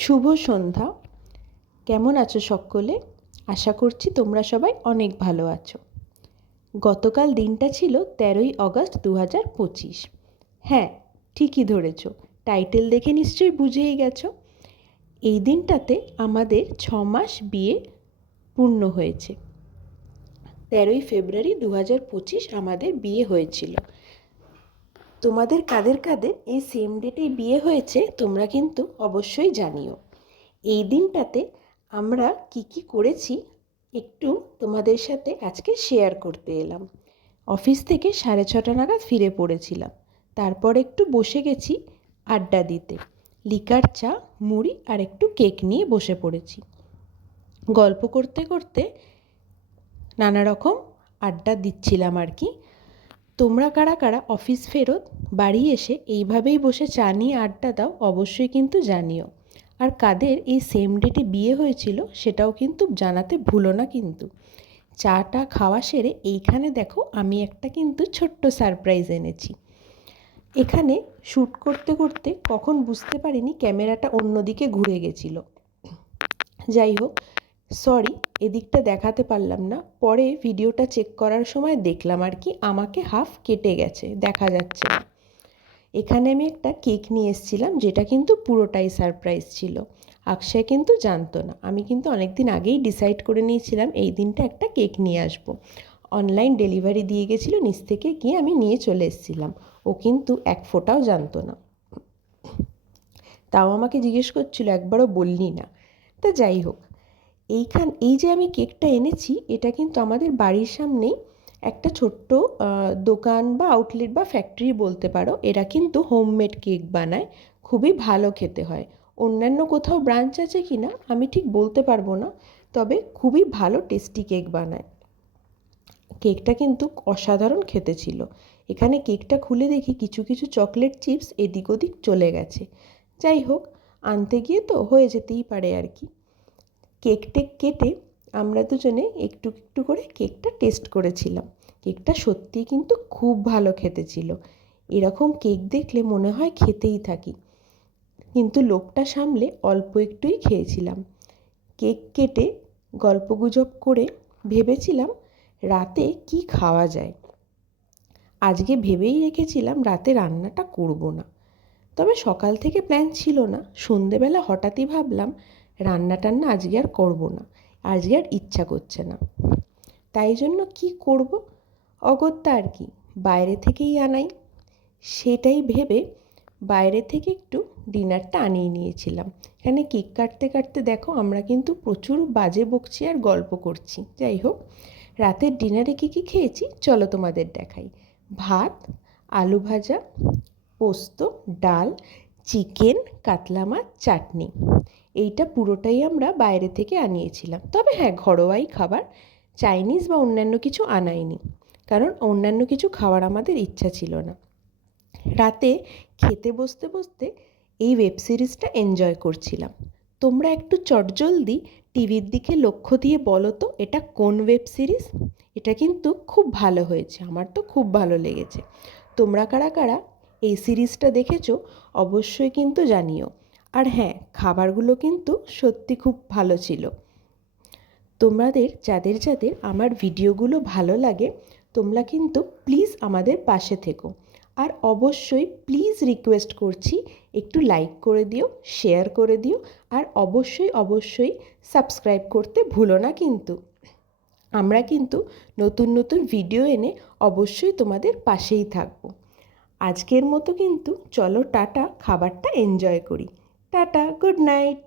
শুভ সন্ধ্যা। কেমন আছো সকলে? আশা করছি তোমরা সবাই অনেক ভালো আছো। গতকাল দিনটা ছিল 13ই অগস্ট 2025। হ্যাঁ, ঠিকই ধরেছ, টাইটেল দেখে নিশ্চয়ই বুঝেই গেছো। এই দিনটাতে আমাদের 6 মাস বিয়ে পূর্ণ হয়েছে। 13ই ফেব্রুয়ারি 2025 আমাদের বিয়ে হয়েছিল। তোমাদের কাদের কাদের এই সেম ডেটেই বিয়ে হয়েছে তোমরা কিন্তু অবশ্যই জানিও। এই দিনটাতে আমরা কি করেছি একটু তোমাদের সাথে আজকে শেয়ার করতে এলাম। অফিস থেকে 6:30 নাগাদ ফিরে পড়েছিলাম। তারপর একটু বসে গেছি আড্ডা দিতে। লিকার চা, মুড়ি আর একটু কেক নিয়ে বসে পড়েছি। গল্প করতে করতে নানা রকম আড্ডা দিচ্ছিলাম আর কি। তোমরা কারা কারা অফিস ফেরত বাড়ি এসে এইভাবেই বসে চা নিয়ে আড্ডা দাও অবশ্যই কিন্তু জানিও। আর কাদের এই সেম ডেটে বিয়ে হয়েছিল সেটাও কিন্তু জানাতে ভুলো না কিন্তু। চাটা খাওয়া সেরে এইখানে দেখো আমি একটা কিন্তু ছোট্ট সারপ্রাইজ এনেছি। এখানে শ্যুট করতে করতে কখন বুঝতে পারিনি ক্যামেরাটা অন্যদিকে ঘুরে গেছিলো। যাই হোক, সরি, এদিকটা দেখাতে পারলাম না। পরে ভিডিওটা চেক করার সময় দেখলাম আর কি আমাকে হাফ কেটে গেছে, দেখা যাচ্ছে না। এখানে আমি একটা কেক নিয়ে এসেছিলাম যেটা কিন্তু পুরোটাই সারপ্রাইজ ছিল। আকশাই কিন্তু জানতো না। আমি কিন্তু অনেক দিন আগেই ডিসাইড করে নিয়েছিলাম এই দিনটা একটা কেক নিয়ে আসবো। অনলাইন ডেলিভারি দিয়ে গেছিলো, নিচ থেকে গিয়ে আমি নিয়ে চলে এসেছিলাম। ও কিন্তু এক ফোঁটাও জানতো না। তাও আমাকে জিজ্ঞেস করছিল একবারও বললি না। তা যাই হোক, এই যে আমি কেকটা এনেছি এটা কিন্তু আমাদের বাড়ির সামনেই একটা ছোট্ট দোকান বা আউটলেট বা ফ্যাক্টরি বলতে পারো। এরা কিন্তু হোমমেড কেক বানায়, খুবই ভালো খেতে হয়। অন্যান্য কোথাও ব্রাঞ্চ আছে কি না আমি ঠিক বলতে পারবো না, তবে খুবই ভালো টেস্টি কেক বানায়। কেকটা কিন্তু অসাধারণ খেতে ছিল। এখানে কেকটা খুলে দেখি কিছু কিছু চকলেট চিপস এদিক ওদিক চলে গেছে। যাই হোক, আনতে গিয়ে তো হয়ে যেতেই পারে আর কি। কেকটা কেটে আমরা দুজনে একটু একটু করে কেকটা টেস্ট করেছিলাম। কেকটা সত্যিই কিন্তু খুব ভালো খেতে ছিল। এরকম কেক দেখলে মনে হয় খেতেই থাকি, কিন্তু লোভটা সামলে অল্প একটুই খেয়েছিলাম। কেক কেটে গল্পগুজব করে ভেবেছিলাম রাতে কি খাওয়া যায়। আজকে ভেবেই রেখেছিলাম রাতে রান্নাটা করব না, তবে সকাল থেকে প্ল্যান ছিল না। সন্ধেবেলা হঠাৎই ভাবলাম রান্না টান্না আজকে আর করবো না, আজকে আর ইচ্ছা করছে না। তাই জন্য কি করব, অগত্যা আর কি বাইরে থেকেই আনাই। সেটাই ভেবে বাইরে থেকে একটু ডিনারটা আনিয়ে নিয়েছিলাম। এখানে কেক কাটতে কাটতে দেখো আমরা কিন্তু প্রচুর বাজে বকছি আর গল্প করছি। যাই হোক, রাতের ডিনারে কী খেয়েছি চলো তোমাদের দেখাই। ভাত, আলু ভাজা, পোস্ত, ডাল, চিকেন, কাতলা মাছ, চাটনি। এইটা পুরোটাই আমরা বাইরে থেকে আনিয়েছিলাম। তবে হ্যাঁ, ঘরোয়াই খাবার, চাইনিজ বা অন্যান্য কিছু আনাইনি, কারণ অন্যান্য কিছু খাওয়ার আমাদের ইচ্ছা ছিল না। রাতে খেতে বসতে বসতে এই ওয়েব সিরিজটা এনজয় করছিলাম। তোমরা একটু চটজলদি টিভির দিকে লক্ষ্য দিয়ে বলো তো এটা কোন ওয়েব সিরিজ। এটা কিন্তু খুব ভালো হয়েছে, আমার তো খুব ভালো লেগেছে। তোমরা কারা কারা এই সিরিজটা দেখেছো অবশ্যই কিন্তু জানিও। আর হ্যাঁ, খাবারগুলো কিন্তু সত্যি খুব ভালো ছিল। তোমাদের যাদের যাদের আমার ভিডিওগুলো ভালো লাগে তোমরা কিন্তু প্লিজ আমাদের পাশে থেকো। আর অবশ্যই প্লিজ রিকোয়েস্ট করছি একটু লাইক করে দিও, শেয়ার করে দিও, আর অবশ্যই অবশ্যই সাবস্ক্রাইব করতে ভুলো না কিন্তু। আমরা কিন্তু নতুন নতুন ভিডিও এনে অবশ্যই তোমাদের পাশেই থাকবো। আজকের মতো কিন্তু চলো টাটা, খাবারটা এনজয় করি। Tata, good night.